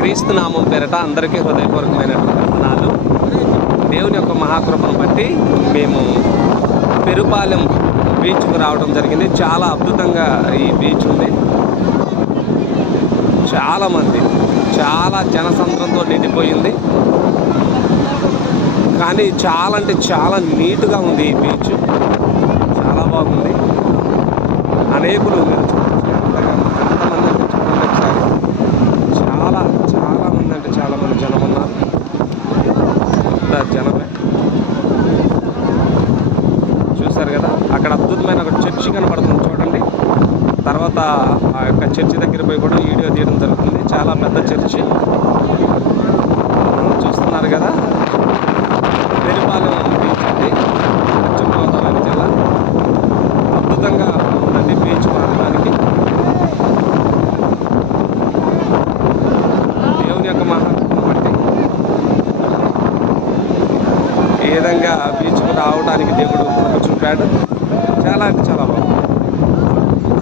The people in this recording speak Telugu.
క్రీస్తు నామం పేరట అందరికీ హృదయపూర్వకమైనటువంటి వందనాలు. దేవుని యొక్క మహాకృపను బట్టి మేము పెరుపాలెం బీచ్కు రావడం జరిగింది. చాలా అద్భుతంగా ఈ బీచ్ ఉంది. చాలామంది, చాలా జనసంద్రంతో నిండిపోయింది. కానీ చాలా అంటే చాలా నీట్గా ఉంది ఈ బీచ్. చాలా బాగుంది. అనేకులు మీరు చూడొచ్చు ఎంతమంది అంటే చూడండి ఒకసారి. చాలామంది అంటే చాలామంది జనం ఉన్నారు. జనమే చూశారు కదా. అక్కడ అద్భుతమైన ఒక చర్చి కనపడుతుంది చూడండి. తర్వాత ఆ యొక్క చర్చి దగ్గర పోయి కూడా వీడియో తీయడం జరుగుతుంది. చాలా పెద్ద చర్చి చూస్తున్నారు కదా. పెరుపాలెం బీచ్ అండి, పశ్చిమ గోదావరి జిల్లా. అద్భుతంగా ఉందండి బీచ్ ప్రాంతానికి. దేవుని యొక్క మహాత్మను బట్టి ఈ విధంగా బీచ్కు రావడానికి దేవుడు కృప చూపాడు. చాలా అంటే చాలా బాగుంది.